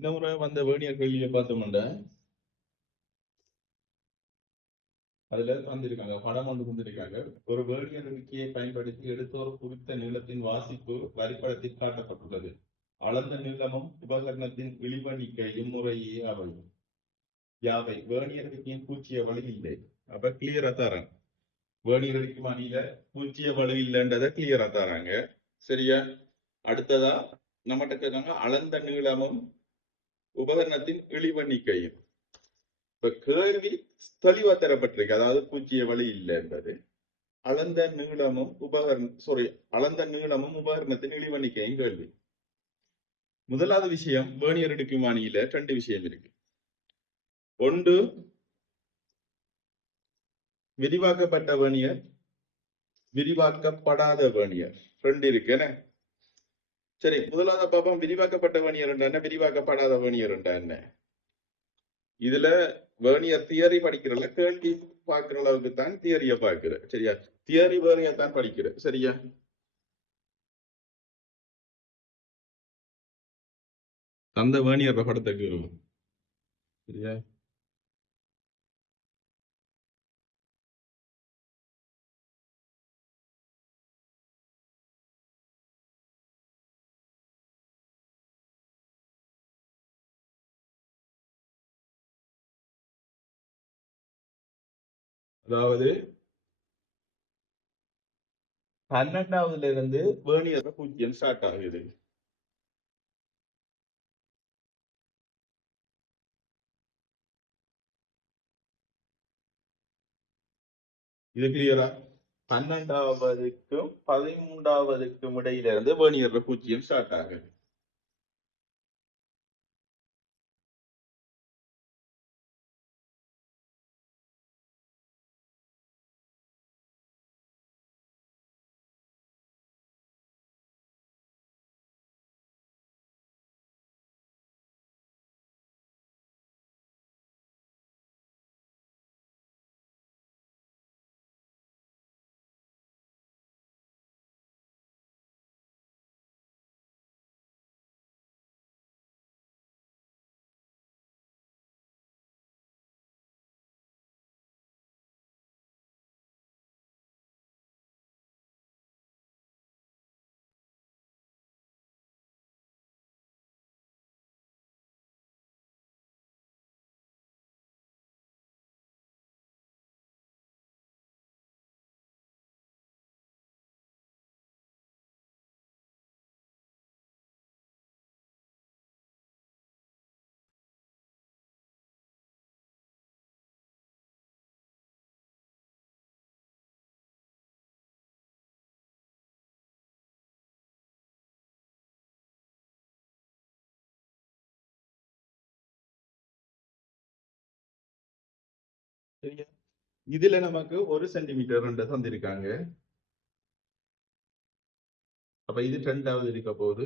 இந்த முறை வந்த வேர்னியர் கேள்வியை பார்த்தோம்னா அதுல வந்திருக்காங்க படம் ஒன்று தந்திருக்காங்க. ஒரு வேர்னியர் நுட்கியை பயன்படுத்தி எடுத்த ஒரு குறித்த நீளத்தின் வாசிப்பு வரைபடத்தில் காட்டப்பட்டுள்ளது. அளந்த நீளமும் உபகரணத்தின் இழிவெண்ணிக்கை இம்முறையே யாவை வேர்னியர் நுட்கியின் பூச்சிய வழி இல்லை. அப்ப கிளியரா தரேன். வேர்னியர் நுட்கி மானியில பூச்சிய வழி இல்லைன்றதை கிளியரா தராங்க. சரியா? அடுத்ததா நம்மகிட்ட கேட்காங்க அளந்த நீளமும் உபகரணத்தின் இழிவெண்ணிக்கையும். இப்ப கேள்வி தெளிவா தரப்பட்டிருக்கு. அதாவது பூச்சிய வழி இல்லை என்பது அளந்த நீளமும் உபகரணத்தின் இழிவெண்ணிக்கையும் கேள்வி. முதலாவது விஷயம் வேர்னியர் நுட்கிமானியில ரெண்டு விஷயம் இருக்கு. ஒன்று விரிவாக்கப்பட்ட வேர்னியர், விரிவாக்கப்படாத வேர்னியர் ரெண்டு இருக்கு. என்ன சரி, முதலாவது பாப்போம். விரிவாக்கப்பட்ட வேர்னியர் என்ன, விரிவாக்கப்படாத வேர்னியர் என்ன. இதுல வேர்னியர் தியரி படிக்கிறல, கேள்வி பார்க்கிற அளவுக்கு தான் தியரிய பார்க்கிற. சரியா? தியரி வேர்னியர் தான் படிக்கிற. சரியா? அந்த வேர்னியர் படத்துக்கு வரும். சரியா? அதாவது 12வதுல இருந்து வேர்னியர் 0 ஸ்டார்ட் ஆகுது. இது கிளியரா? 12வதுக்கும் 13வதுக்கும் இடையில இருந்து வேர்னியர் 0 ஸ்டார்ட் ஆகுது. சரியா? இதுல நமக்கு 1 சென்டிமீட்டர் தந்திருக்காங்க. அப்ப இது 2வது இருக்க போகுது,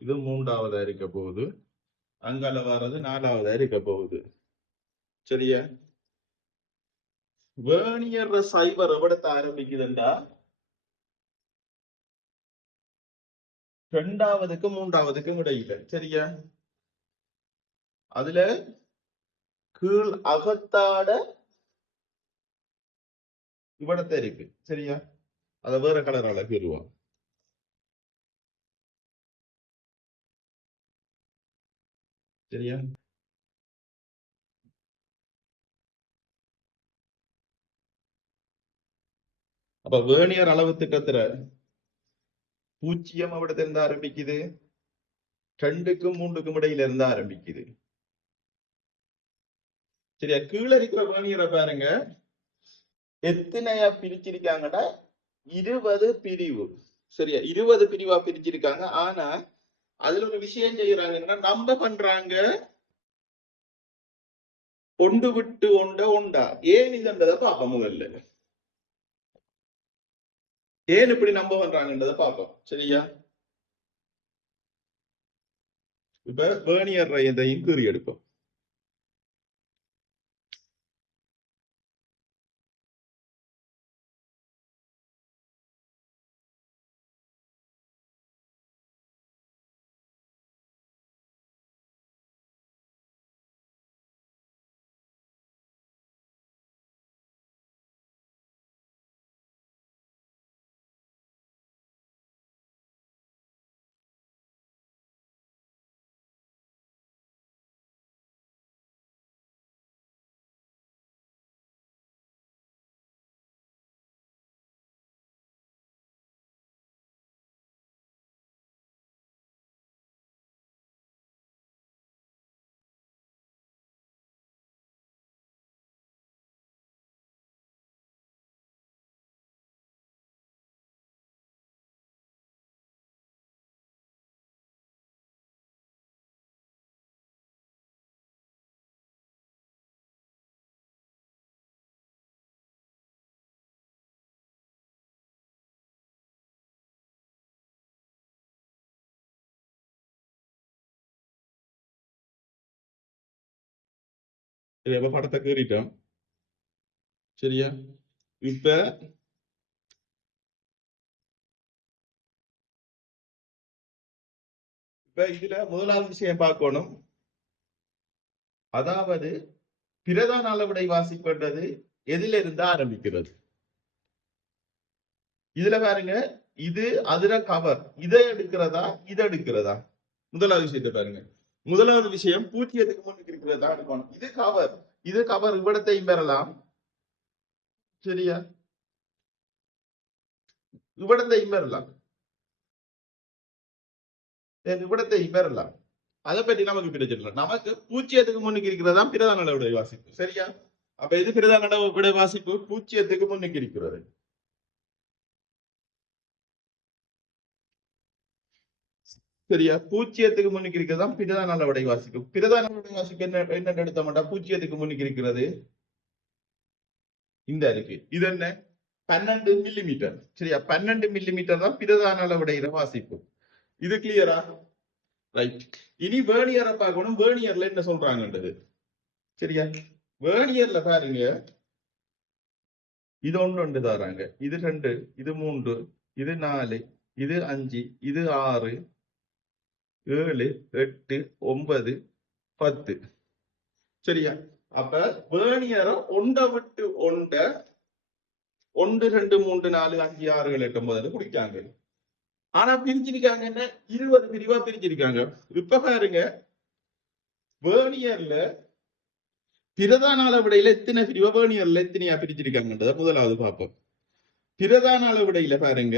இது 3வதா இருக்க போகுது, அங்கால வர்றது 4வதா இருக்க போகுது. சரியா? வேர்னியர் சைபர் எவ்வளவு ஆரம்பிக்குதுண்டா 2வதுக்கும் 3வதுக்கும் இடையில. சரியா? அதுல கீழ் அகத்தாட இவ்வளத்தை இருக்கு. சரியா? அத வேற கலரால பெறுவோம். சரியா? அப்ப வேர்னியர் அளவு திட்டத்துல 0 எவ்வளத்துல இருந்து ஆரம்பிக்குது, 2க்கும் 3க்கும் இடையில இருந்து ஆரம்பிக்குது. சரியா? கீழே இருக்கிற வேர்னியரை பாருங்க, எத்தனையா பிரிச்சிருக்காங்கன்னா 20 பிரிவு. சரியா? 20 பிரிவா பிரிச்சிருக்காங்க. ஆனா அதுல ஒரு விஷயம் செய்யறாங்கன்னா நம்ப பண்றாங்க ஒன்று விட்டு ஒண்டா. ஏன் இதுன்றதை பார்ப்போம். முதல்ல ஏன் இப்படி நம்ப பண்றாங்கன்றதை பார்ப்போம். சரியா? இப்ப வேர்னியர் இதையும் கீறி எடுப்போம். சரி, அப்ப படத்தை கீறிட்டோம். சரியா? இப்ப இதுல முதலாவது விஷயம் பார்க்கணும். அதாவது பிரதான அளவிடை வாசிப்பது எதில இருந்து ஆரம்பிக்கிறது? இதுல பாருங்க, இது அதுல கவர், இதை எடுக்கிறதா இதை எடுக்கிறதா? முதலாவது விஷயத்தை பாருங்க. முதலாவது விஷயம் பூஜ்ஜியத்துக்கு முன்னுக்கு இருக்கிறதா எடுக்கணும். இது கவர், இது கவர் இவ்விடத்தையும் பெறலாம். சரியா? இவ்விடத்தையும் பெறலாம், இவ்விடத்தையும் பெறலாம். அதை பற்றி நமக்கு பிரச்சனை. நமக்கு பூஜ்ஜியத்துக்கு முன்னுக்கு இருக்கிறதா பிரதான அளவுடைய வாசிப்பு. சரியா? அப்ப இது பிரதான அளவுடைய வாசிப்பு பூஜ்ஜியத்துக்கு முன்னுக்கு இருக்கிறது. சரியா? பூஜ்ஜியத்துக்கு முன்னுக்கு இருக்கிறதா பிரதான அளவுடைய வாசிப்பு. பிரதான அளவுடைய வாசிப்பு என்ன எடுத்த மாட்டா பூஜ்ஜியத்துக்கு முன்னுக்கு இருக்கிறது இந்த இருக்கு. இது என்ன? 12 மில்லிமீட்டர். சரியா? 12 மில்லிமீட்டர் தான் பிரதான அளவுடைய வாசிப்பு. இது கிளியரா? ரைட். இனி வேர்னியரை பார்க்கணும். வேர்னியர்ல என்ன சொல்றாங்கன்றது. சரியா? வேர்னியர்ல பாருங்க, இது ஒன்று தராங்க, இது 2, இது 3, இது 4, இது 5, இது 6, 7, 8, 9, 10. சரியா? அப்ப வேர்னியரை ஒன்றை விட்டு ஒன்றை 1, 2, 3, 4, 5, 6, 7, 8, 9 குடிக்காங்க. ஆனா பிரிச்சிருக்காங்க என்ன? 20 பிரிவா பிரிச்சிருக்காங்க. இப்ப பாருங்க, வேர்னியர்ல பிரதான அளவிடையில எத்தனை பிரிவா வேர்னியர்ல எத்தனையா பிரிச்சிருக்காங்கன்றத முதலாவது பார்ப்போம். பிரதான அளவிடையில பாருங்க,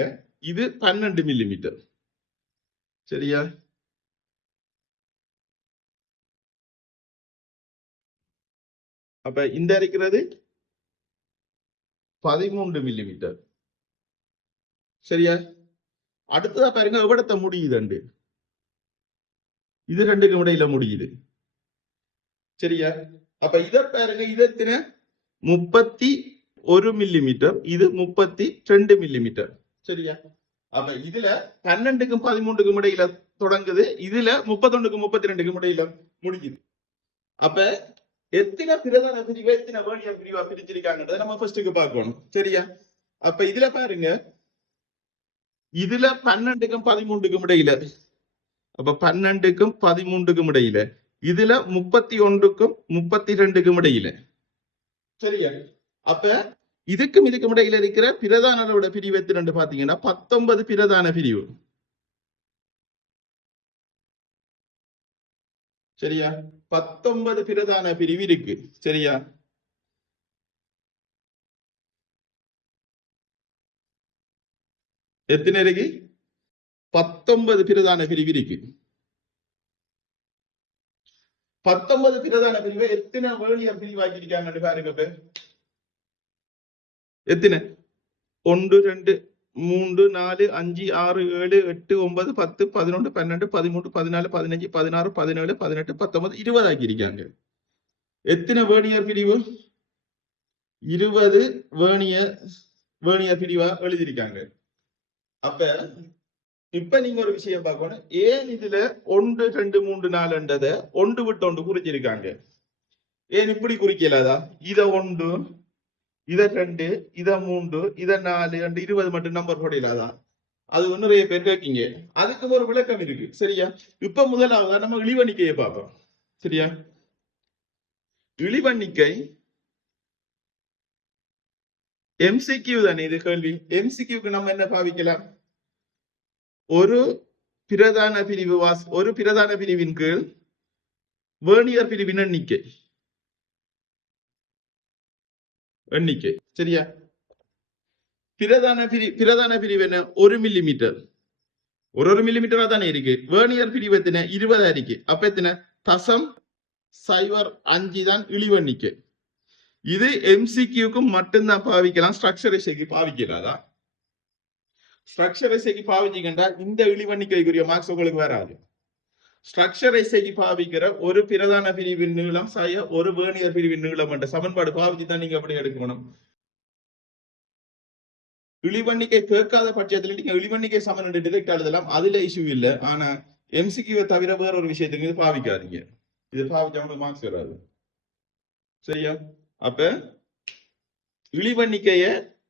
இது 12 மில்லிமீட்டர். சரியா? அப்ப இந்த இருக்கிறது 13 மில்லிமீட்டர். சரியா? அடுத்ததா பாருங்க எவ்வளத்த முடியுது, இது 2க்கும் இடையில முடியுது. சரியா? அப்ப இத பாருங்க, இது எத்தனை? 31 மில்லிமீட்டர், இது 32 மில்லிமீட்டர். சரியா? அப்ப இதுல 12க்கும் 13க்கும் இடையில தொடங்குது, இதுல 31க்கும் 32க்கும் இடையில முடிக்குது. அப்ப எத்தனை பிரதான பிரிவு எத்தனை வேர்னியர் பிரிவா பிரிச்சிருக்காங்கன்றத நம்ம ஃபர்ஸ்ட்டுக்கு பார்க்கணும். சரியா? அப்ப இதுல பாருங்க, இதுல 12க்கும் 13க்கும் இடையில, அப்ப 12க்கும் 13க்கும் இடையில, இதுல 31க்கும் 32க்கும் இடையில. சரியா? அப்ப இதுக்கும் இடையில இருக்கிற பிரதான அளவோட பிரிவு எத்தனை பாத்தீங்கன்னா 19 பிரதான பிரிவு. சரியா? 19 பிரதான பிரிவு இருக்கு. சரியா? எத்தனை இருக்கு? 19 பிரதான பிரிவு இருக்கு. 19 பிரதான பிரிவை எத்தனை வேர்னியர் பிரிவாக்கியிருக்காங்கன்னு பாருங்க. எத்தனை? 1, 2, 3, 4, 5, 6, 7, 8, 9, 10, 11, 12, 13, 14, 15, 16, 17, 18, 19, 20 ஆக்கியிருக்காங்க. எத்தனை வேர்னியர் பிரிவு? 20 வேர்னியர் பிரிவா எழுதியிருக்காங்க. அப்ப இப்ப நீங்க ஒரு விஷயம் பார்க்கணும். ஏன் இதுல 1, 2, 3, 4 ஒன்று விட்டு ஒன்று குறிச்சிருக்காங்க? ஏன் இப்படி குறிக்கலாதா? இத 1, இத 2, இத 3, இத 4, 2, 20 மட்டும் நம்பர் போடலாதா? அது நிறைய பேர் கேட்கீங்க. அதுக்கு ஒரு விளக்கம் இருக்கு. சரியா? இப்ப முதலாவதா நம்ம இழிவண்ணிக்கையை பார்ப்போம். சரியா? இழிவண்ணிக்கை எம்சிக்யூ தானே இது கேள்வி. எம்சிக்யூக்கு நம்ம என்ன பாவிக்கலாம்? ஒரு பிரதான பிரிவு ஒரு பிரதான பிரிவின் கீழ் வேர்னியர் பிரிவின் எண்ணிக்கை. சரியா? பிரதான பிரிவு என்ன? 1 மில்லிமீட்டர். ஒரு மில்லிமீட்டரா தானே இருக்கு. வேர்னியர் பிரிவு எத்தனை? 20 இருக்கு. அப்ப எத்தனை? 0.05 தான் இழிவெண்ணிக்கை. இது எம்சிக்யூக்கும் மட்டும்தான் பாவிக்கலாம், ஸ்ட்ரக்சர் எஸ்ஐக்கு பாவிக்கலாதா? ஸ்ட்ரக்சர் எஸ்ஐக்கு பாவிச்சிக்கின்றா இந்த இழிவெண்ணிக்கைக்குரிய மார்க்ஸ் உங்களுக்கு வராது. ஸ்ட்ரக்சர் எஸ்ஐக்கு பாவிக்கிற ஒரு பிரதான பிரிவின் நீளம் ஒரு வேர்னியர் பிரிவின் நீளம் என்ற சமன்பாடு பாவிச்சு தான் நீங்க அப்படி எடுக்கணும். இழிவெண்ணிக்கை கேட்காத பட்சத்துல நீங்க இழிவெண்ணிக்கை சமன் டிரெக்ட் எழுதலாம், அதுல இஷ்யூ இல்லை. ஆனா எம்சிக்யூவை தவிர வேற ஒரு விஷயத்துக்கு இது பாவிக்காதீங்க. இது பாவிச்சா உங்களுக்கு மார்க்ஸ் வராது. சரியா? அப்ப இழிவெண்ணிக்கைய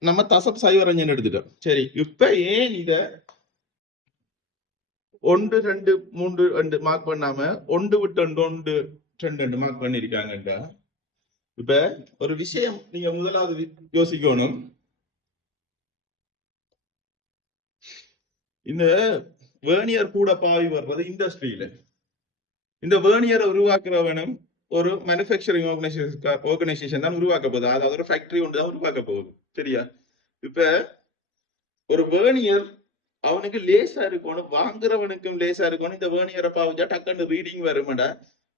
நம்ம தசம் சைவரஞ்சன் எடுத்துட்டோம். சரி, இப்ப ஏன் இத 1 2 3 2 மார்க் பண்ணாம 1 விட்டு 1 2 மார்க் பண்ணிருக்காங்கடா? இப்ப ஒரு விஷயம் நீங்க முதலாவது யோசிக்கணும். இந்த வேர்னியர் கூட பாவி வர்றது இண்டஸ்ட்ரியில. இந்த வேர்னியரை உருவாக்குறவனும் ஒரு மேனுஃபேக்சரிங் ஆர்கனைசேஷன் தான் உருவாக்க போகுது. அதாவது ஒரு ஃபேக்டரி ஒன்று தான் உருவாக்க போகுது. சரியா? இப்ப ஒரு வேர்னியர் அவனுக்கு லேசா இருக்கணும், வாங்குறவனுக்கும் லேசா இருக்கணும். இந்த வேர்னியரை பாவிச்சா டக்குன்னு ரீடிங் வருமாடா,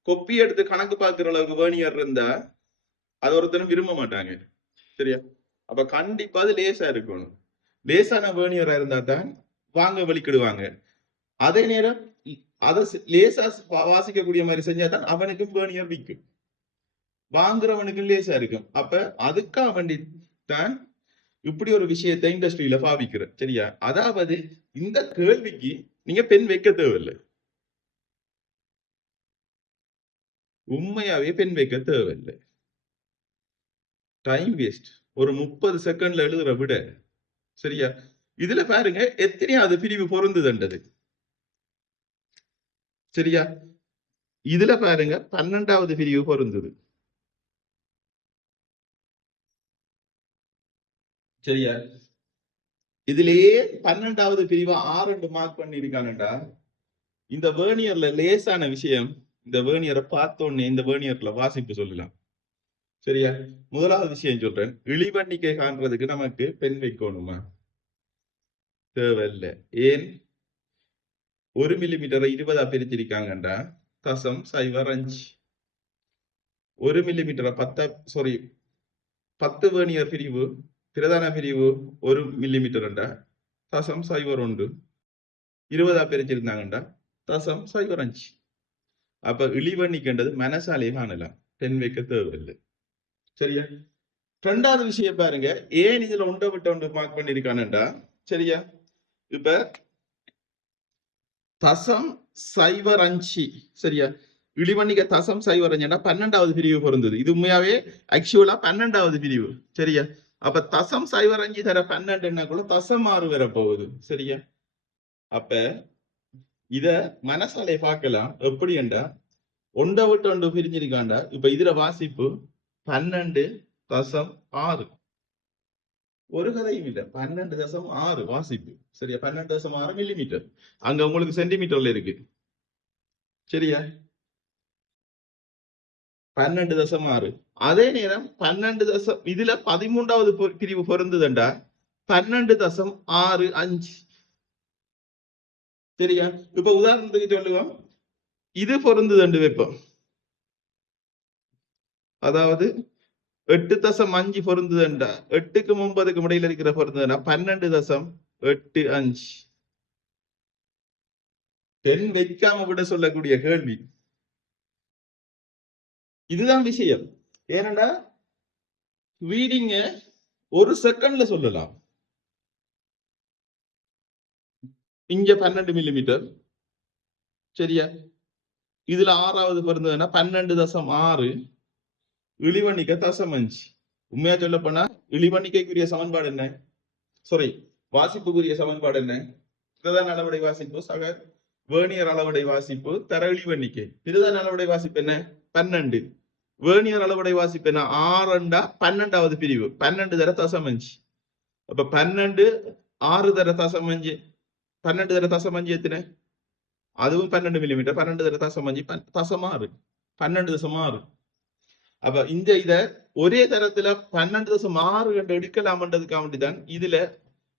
கொப்பி எடுத்து கணக்கு பார்க்கிற அளவுக்கு வேர்னியர் இருந்தா அது ஒருத்தரும் விரும்ப மாட்டாங்க. சரியா? அப்ப கண்டிப்பா அது லேசா இருக்கணும். லேசான வேர்னியரா இருந்தா தான் வாங்க வலிக்கிடுவாங்க. அதே நேரம் அதை லேசா வாசிக்கக்கூடிய மாதிரி செஞ்சாதான் அவனுக்கும் வேர்னியர் விற்கும், வாங்குறவனுக்கும் லேசா இருக்கும். அப்ப அதுக்காக வேண்டி தான் இப்படி ஒரு விஷயத்தை இண்டஸ்ட்ரியில பாவிக்கிற. சரியா? அதாவது இந்த கேள்விக்கு நீங்க பெண் வைக்க தேவையில்லை, உண்மையாவே பெண் வைக்க தேவையில்லை. Time waste. ஒரு 30 செகண்ட்ல எழுதுற விட. சரியா? இதுல பாருங்க எத்தனையாவது பிரிவு பொருந்துதுன்றது. சரியா? இதுல பாருங்க 12வது பிரிவு பொருந்துது. சரியா? இதுலயே 12வது பிரிவா 6 மார்க் பண்ணிருக்காங்கடா. இந்த வேர்னியர்ல லேசான விஷயம், இந்த வேர்னியரை பார்த்தோன்னே இந்த வேர்னியர்ல வாசிப்பு சொல்லலாம். சரியா? முதலாவது விஷயம் சொல்றேன். இழிவெண்ணிக்கை காண்றதுக்கு நமக்கு பெண் வைக்கணுமா? தேவையில்லை. ஏன்? 1 மில்லிமீட்டரை 20 பிரிச்சிருக்காங்கடா. தசம் 0.5. 1 மில்லிமீட்டரை 10 வேர்னியர் பிரிவு, பிரதான பிரிவு 1 மில்லிமீட்டர்டா. தசம் 0.1. 20 பிரிச்சிருந்தாங்கடா. தசம் 0.5. அப்ப இழிவெண்ணிக்கின்றது மனசாலே காணலாம், பெண் வைக்க தேவையில்லை. சரியா? 2வது விஷயம் பாருங்க, ஏன் இதுல ஒன்றை விட்டு ஒன்று மார்க் பண்ணிருக்கானண்டா. சரியா? இப்ப தசம் 0.5. சரியா? இழிவண்ணிக்க தசம் 0.5 12வது பிரிவு பொருந்தது. இது உண்மையாவே ஆக்சுவலா 12வது பிரிவு. சரியா? அப்ப தசம் 0.5 தர 12 கூட தசம் 6 வர போகுது. சரியா? அப்ப இத மனசாலே பார்க்கலாம். எப்படி என்றா, ஒன்றை விட்டு ஒன்று பிரிஞ்சிருக்காண்டா. இப்ப இதுல வாசிப்பு 12.6. ஒரு கதையும் இல்லை, 12.6 வாசிப்பு. சரியா? 12.6 மில்லிமீட்டர். அங்க உங்களுக்கு சென்டிமீட்டர்ல இருக்கு. சரியா? 12.6. அதே நேரம் 12 இதுல 13வது பிரிவு பொருந்துதண்டா 12.65. சரியா? இப்ப உதாரணத்துக்கு சொல்லுவோம், இது பொருந்துதண்டு வைப்போம். அதாவது 8.5 பொருந்துதண்டா. 8க்கும் 9க்கும் இடையில இருக்கிற பொருந்துதண்டா 12.85. பெண் வைக்காம விட சொல்லக்கூடிய கேள்வி. இதுதான் விஷயம். ஏனண்டா ரீடிங்க 1 செகண்ட்ல சொல்லலாம். இங்க 12 மில்லிமீட்டர். சரியா? இதுல 6வது பொருந்ததுன்னா 12.6. இழிவண்ணிக்க தசம் 5. உண்மையா சொல்ல போனா இழிவண்ணிக்கைக்குரிய சமன்பாடு என்ன? சாரி, வாசிப்புக்குரிய சமன்பாடு என்ன? பிரதான அளவுடை வாசிப்பு சக வேர்னியர் அளவுடை வாசிப்பு தர இழிவண்ணிக்கை. பிரதான அளவுடை வாசிப்பு என்ன? 12. வேர்னியர் அளவுடை வாசிப்பு என்ன? 6 12வது பிரிவு. 12 தர தசம் 5. அப்ப 12 6 தர தசம் 5. 12 தர தசம் 5 எத்தனை? அதுவும் 12 மில்லிமீட்டர். 12 தர தசம் 5 தசம் 6. 12.6. அப்ப இந்த இத ஒரே தரத்துல 12.6 என்று எடுக்கலாம்ன்றதுக்காக வேண்டிதான் இதுல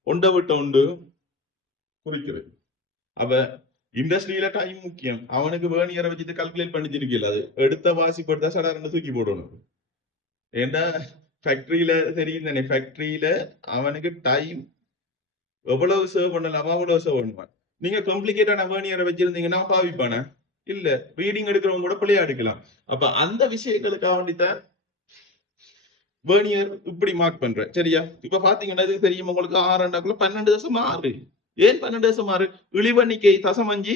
ஒன்றை விட்டு ஒன்று குறிக்கிறது. அப்ப இண்டஸ்ட்ரியில டைம் முக்கியம். அவனுக்கு வேர்னியரை வச்சுட்டு கால்குலேட் பண்ணிச்சிருக்கல, அது எடுத்த வாசி போட்டா சடாரன்னு தூக்கி போடணும். ஏண்டா ஃபேக்டரியில தெரியும் தானே, ஃபேக்டரியில அவனுக்கு டைம் எவ்வளவு சேவ் பண்ணலாம் அவ்வளவு சேவ் பண்ணுவான். நீங்க காம்ப்ளிகேட்டான வேர்னியரை வச்சிருந்தீங்கன்னா பாவிப்பானே இல்ல, ரீடிங் எடுக்கிறவங்க கூட பிள்ளையா எடுக்கலாம். அப்ப அந்த விஷயங்களுக்காக வேண்டித்தான் வேர்னியர் இப்படி மார்க் பண்றேன். சரியா? இப்ப பாத்தீங்கன்னா இது தெரியும் உங்களுக்கு 6 12.6. ஏன் 12.6? இழிவெண்ணிக்கை தசம் 5.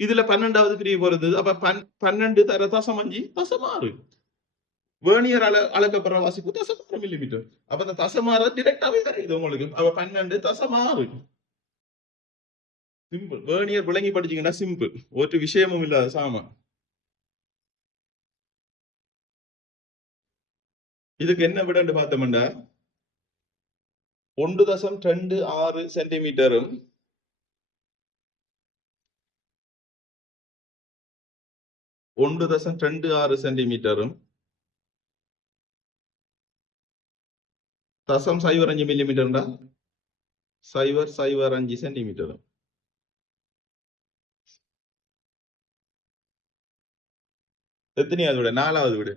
இதுல 12வது பிரிவு பொருந்தது. அப்ப 12 தர தசம் 5 தசம் 6. வேர்னியர் அளக்கப்படுற வாசிப்பு தசமாறு மில்லிமீட்டர். அப்ப அந்த தசமாறு டிரெக்டாவே தெரியுது உங்களுக்கு. அப்ப 12 தசமாறு. சிம்பிள். வேர்னியர் விளங்கி படிச்சீங்கன்னா சிம்பிள். ஒரு விஷயமும் இல்லாத சாமா. இதுக்கு என்ன விடன்னு பார்த்தோம்னா 1.26 சென்டிமீட்டரும் 1.26 சென்டிமீட்டரும் 0.05 மில்லிமீட்டர்டா 0.05 சென்டிமீட்டரும். எத்தனையாவது விட? 4வது விட.